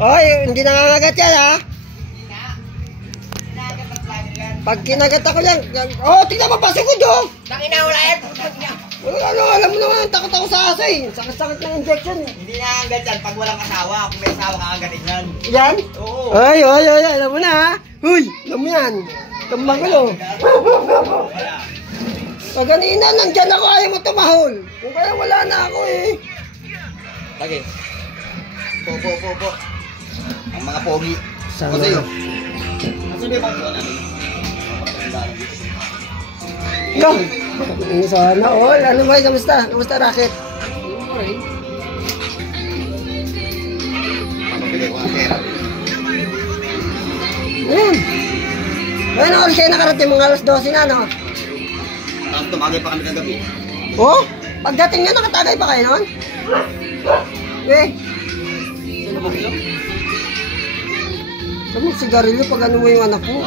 Oy, hindi nangangagat yan ha. Pag kinagat ako yan, oh, tignan mo pa sigod oh. Tangina wala yan. Ano, alam mo naman, takot ako sa aso eh. Sakit-sakit ng injection eh. Hindi nangangagat yan pag walang asawa. Kung may asawa kakagatin yan. Yan? Oo. Ay, alam mo na ha. Huy, alam mo yan. Tumbang ko. Pag kanina, nandyan ako, ayaw mo tumahol. Kung kaya wala na ako eh. Lagi. Po. Ang mga pogi. Sana. O sa'yo. Kasi may pagkuhan natin. Ikaw. Sana all. Ano ba? Kamusta? Kamusta racket? Pamabili ko ang pera. Ayun. Ayun all kayo nakarating mga alas 12 na, no? Tapos tumagay pa kami kagabi. Oh? Pagdating nyo, nakatagay pa kayo noon? Eh. Sino mo bilo? Saan mo sigarilyo pag ano mo yung anak mo?